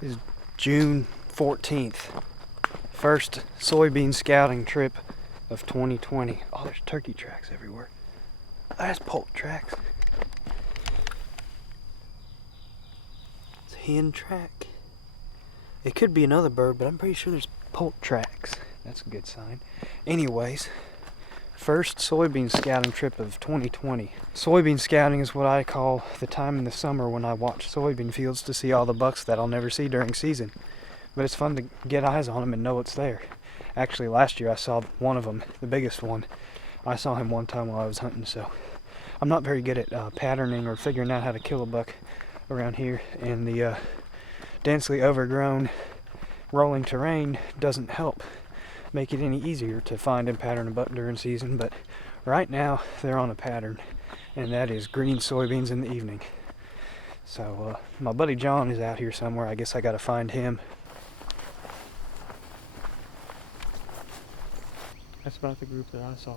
Is June 14th. First soybean scouting trip of 2020. Oh, there's turkey tracks everywhere. Oh, that's poult tracks. It's a hen track. It could be another bird, but I'm pretty sure there's poult tracks. That's a good sign. Anyways, first soybean scouting trip of 2020. Soybean scouting is what I call the time in the summer when I watch soybean fields to see all the bucks that I'll never see during season. But it's fun to get eyes on them and know it's there. Actually, last year I saw one of them, the biggest one. I saw him one time while I was hunting, so I'm not very good at patterning or figuring out how to kill a buck around here, and the densely overgrown rolling terrain doesn't help make it any easier to find and pattern a buck during season. But right now they're on a pattern, and that is green soybeans in the evening. So my buddy John is out here somewhere. I guess I gotta find him. That's about the group that I saw.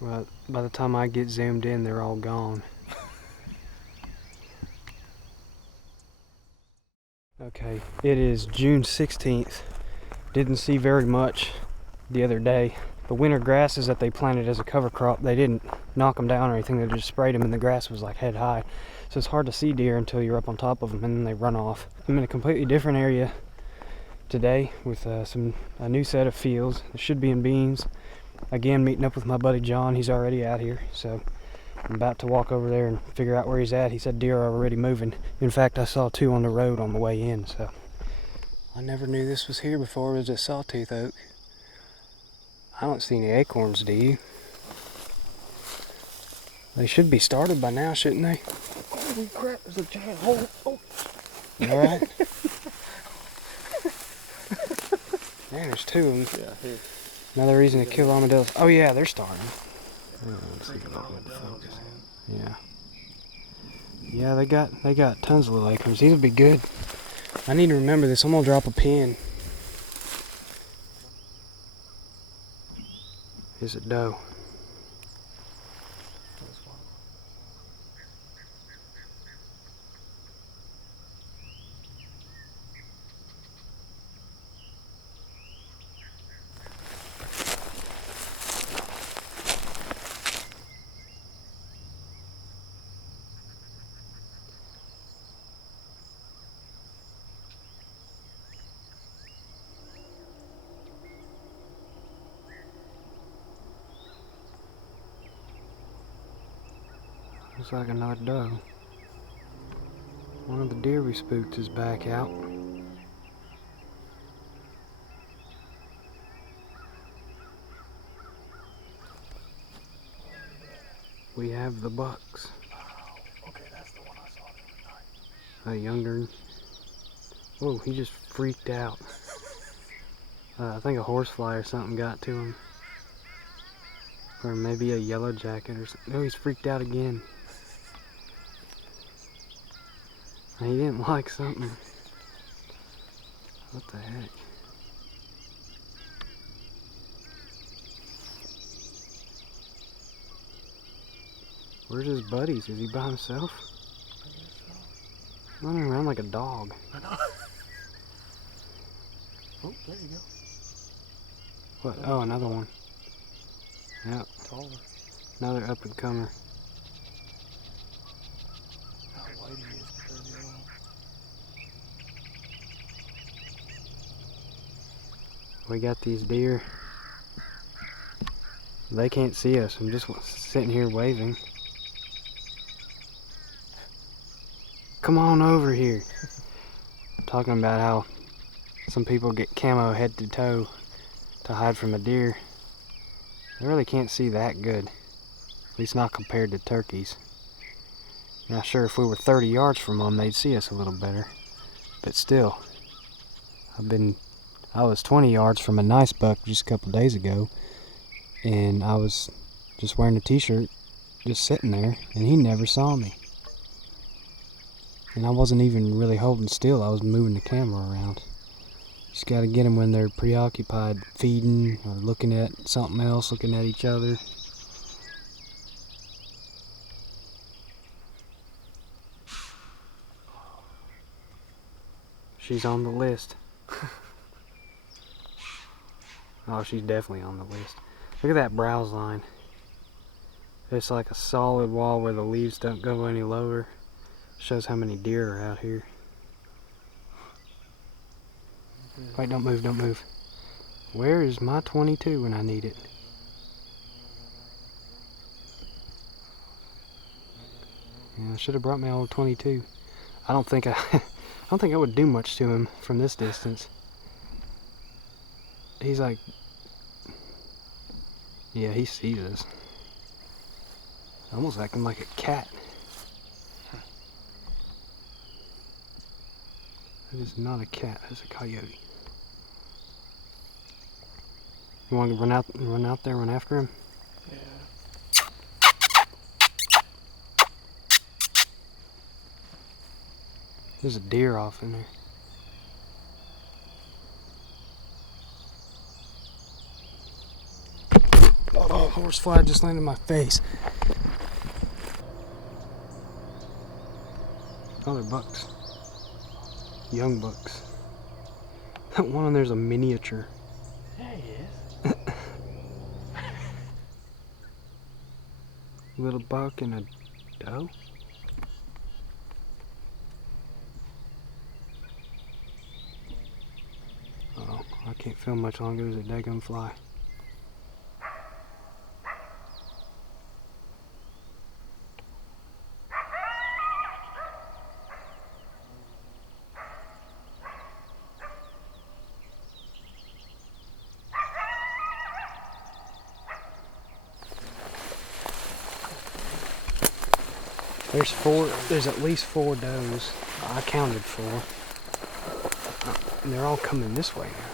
Well, by the time I get zoomed in, they're all gone. Okay, it is June 16th. Didn't see very much the other day. The winter grasses that they planted as a cover crop, they didn't knock them down or anything. They just sprayed them, and the grass was like head high. So it's hard to see deer until you're up on top of them, and then they run off. I'm in a completely different area today with a new set of fields. It should be in beans. Again, meeting up with my buddy John. He's already out here, so I'm about to walk over there and figure out where he's at. He said deer are already moving. In fact, I saw two on the road on the way in, so I never knew this was here before. It was a sawtooth oak. I don't see any acorns, do you? They should be started by now, shouldn't they? Holy crap, there's a giant hole. Oh. Alright. Man, there's two of them. Yeah, here. Another reason to kill armadillos. Oh yeah, they're starting. Let's see if I can focus. Yeah. Yeah, they got tons of little acorns. These would be good. I need to remember this. I'm gonna drop a pin. Is it doe? Looks like another doe. One of the deer we spooked is back out. We have the bucks. Okay, that's the one I saw the other night. A younger. Whoa, he just freaked out. I think a horsefly or something got to him. Or maybe a yellow jacket or something. Oh, he's freaked out again. He didn't like something. What the heck? Where's his buddies? Is he by himself? Running around like a dog. I know. Oh, there you go. What? Oh, another one. Yep. Taller. Another up and comer. How white he is compared to the other one. We got these deer. They can't see us. I'm just sitting here waving. Come on over here. Talking about how some people get camo head to toe to hide from a deer. They really can't see that good. At least not compared to turkeys. Now sure, if we were 30 yards from them, they'd see us a little better. But still, I was 20 yards from a nice buck just a couple days ago, and I was just wearing a t-shirt, just sitting there, and he never saw me. And I wasn't even really holding still. I was moving the camera around. Just gotta get them when they're preoccupied feeding or looking at something else, looking at each other. She's on the list. Oh, she's definitely on the list. Look at that browse line. It's like a solid wall where the leaves don't go any lower. Shows how many deer are out here. Wait, don't move, don't move. Where is my 22 when I need it? Yeah, I should have brought my old 22. I don't think I would do much to him from this distance. He's like, yeah, he sees us. Almost acting like a cat. That is not a cat, that's a coyote. You want to run out there, run after him? Yeah. There's a deer off in there. Oh, horsefly just landed in my face. Oh, they're bucks. Young bucks. That one on there's a miniature. Yeah, he is. Little buck and a doe. Oh, I can't film much longer. There's a daggum fly. There's at least 4 does. I counted 4. And they're all coming this way now.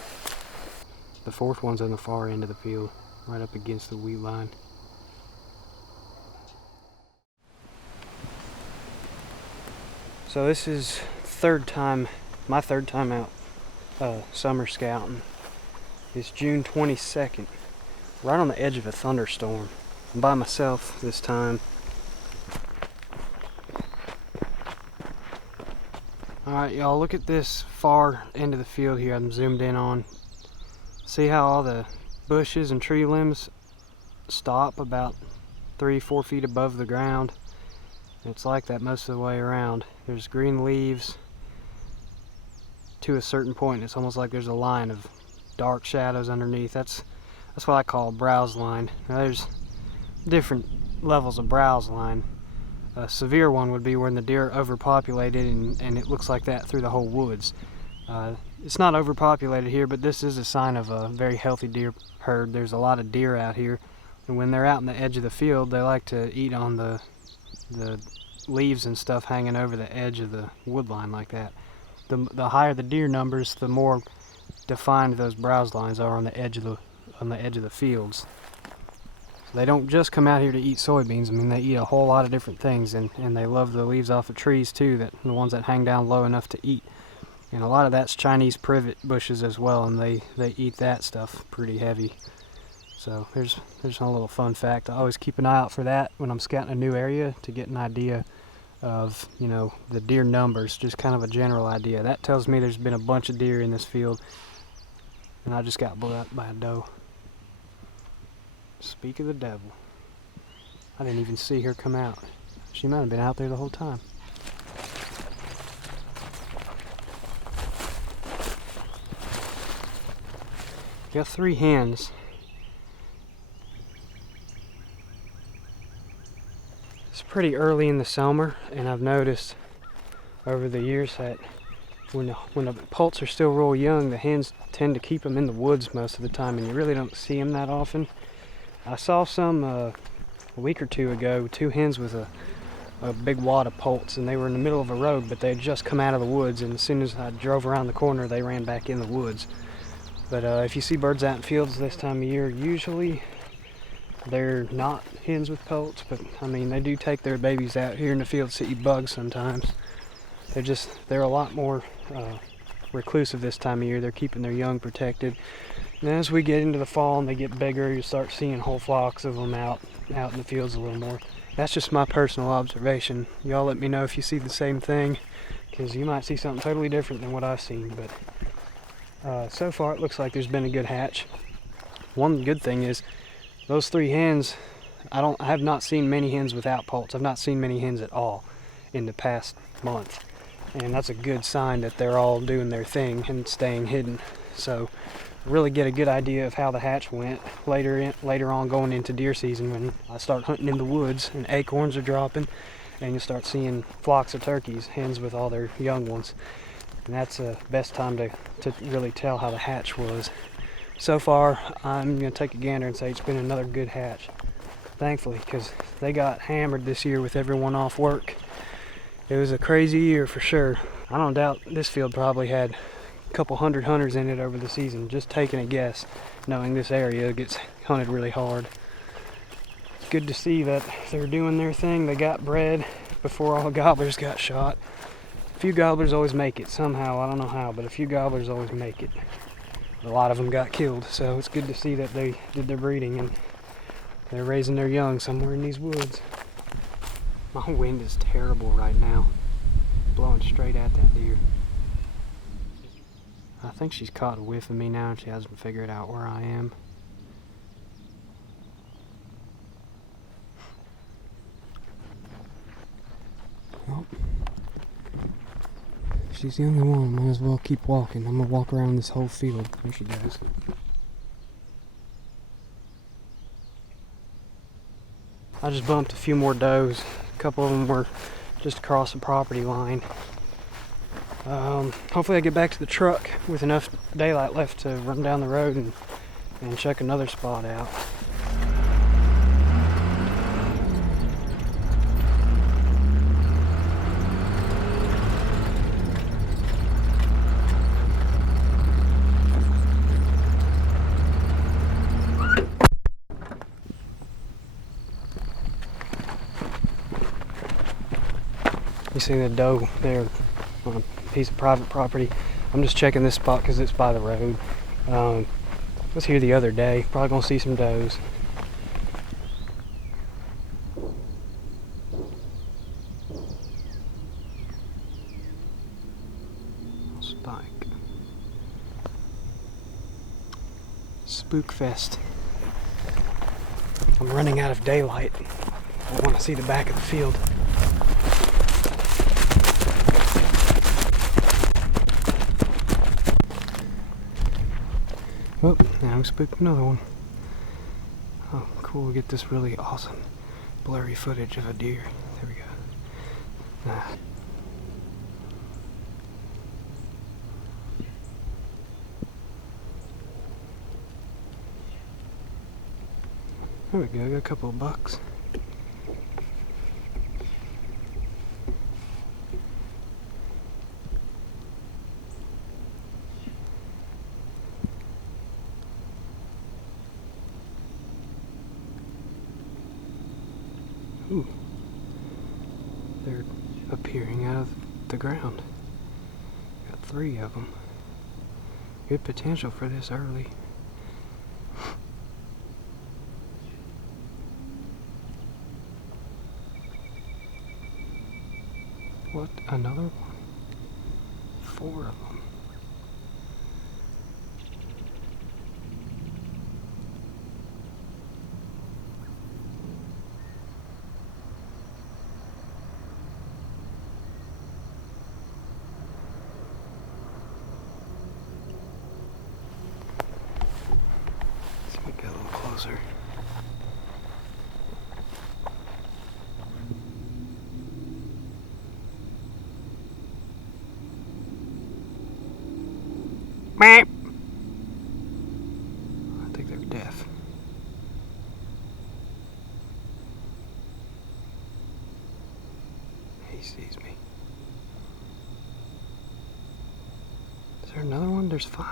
The 4th one's on the far end of the field, right up against the wheat line. So this is my third time out summer scouting. It's June 22nd, right on the edge of a thunderstorm. I'm by myself this time. Alright y'all, look at this far end of the field here I'm zoomed in on. See how all the bushes and tree limbs stop about 3-4 feet above the ground? It's like that most of the way around. There's green leaves to a certain point. It's almost like there's a line of dark shadows underneath. That's what I call a browse line. Now there's different levels of browse line. A severe one would be when the deer are overpopulated and it looks like that through the whole woods. It's not overpopulated here, but this is a sign of a very healthy deer herd. There's a lot of deer out here, and when they're out in the edge of the field, they like to eat on the leaves and stuff hanging over the edge of the wood line like that. The higher the deer numbers, the more defined those browse lines are on the edge of the fields. They don't just come out here to eat soybeans. I mean, they eat a whole lot of different things, and they love the leaves off of trees too, the ones that hang down low enough to eat. And a lot of that's Chinese privet bushes as well, and they eat that stuff pretty heavy. So there's a little fun fact. I always keep an eye out for that when I'm scouting a new area to get an idea of, you know, the deer numbers, just kind of a general idea. That tells me there's been a bunch of deer in this field, and I just got blown up by a doe. Speak of the devil. I didn't even see her come out. She might have been out there the whole time. Got 3 hens. It's pretty early in the summer, and I've noticed over the years that when the poults are still real young, the hens tend to keep them in the woods most of the time, and you really don't see them that often. I saw some a week or 2 ago, 2 hens with a big wad of poults, and they were in the middle of a road, but they had just come out of the woods, and as soon as I drove around the corner, they ran back in the woods. But if you see birds out in fields this time of year, usually they're not hens with poults, but I mean, they do take their babies out here in the fields to eat bugs sometimes. They're a lot more reclusive this time of year. They're keeping their young protected. And as we get into the fall and they get bigger, you start seeing whole flocks of them out in the fields a little more. That's just my personal observation. Y'all let me know if you see the same thing. because you might see something totally different than what I've seen. But so far it looks like there's been a good hatch. One good thing is those 3 hens, I have not seen many hens without poults. I've not seen many hens at all in the past month, and that's a good sign that they're all doing their thing and staying hidden. So really get a good idea of how the hatch went later on going into deer season, when I start hunting in the woods and acorns are dropping and you start seeing flocks of turkeys, hens with all their young ones. And that's the best time to really tell how the hatch was. So far, I'm going to take a gander and say it's been another good hatch. Thankfully, because they got hammered this year with everyone off work. It was a crazy year for sure. I don't doubt this field probably had a couple hundred hunters in it over the season, just taking a guess, knowing this area gets hunted really hard. It's good to see that they're doing their thing. They got bred before all the gobblers got shot. A few gobblers always make it somehow, I don't know how, but a few gobblers always make it. A lot of them got killed, so it's good to see that they did their breeding and they're raising their young somewhere in these woods. My wind is terrible right now, blowing straight at that deer. I think she's caught a whiff of me now and she hasn't figured out where I am. Well, she's the only one. Might as well keep walking. I'm gonna walk around this whole field. There she goes. I just bumped a few more does. A couple of them were just across the property line. Hopefully I get back to the truck with enough daylight left to run down the road and check another spot out. You see the doe there on a piece of private property. I'm just checking this spot because it's by the road. Was here the other day. Probably gonna see some does. Spike. Spook Fest. I'm running out of daylight. I want to see the back of the field. Oh, now we spooked another one. Oh, cool, we get this really awesome blurry footage of a deer. There we go. There we go, got a couple of bucks. Ooh, they're appearing out of the ground. Got 3 of them. Good potential for this early. What? Another one? 4 of them. Let's get a little closer. I think they're deaf. He sees me. Is there another one? There's 5.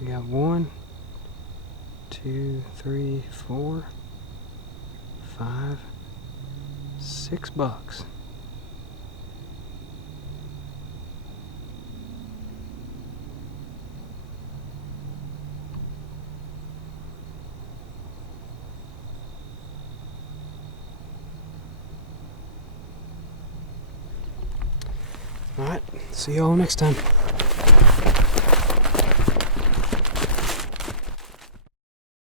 We got 1, 2, 3, 4, 5, 6 bucks. Alright, see y'all next time.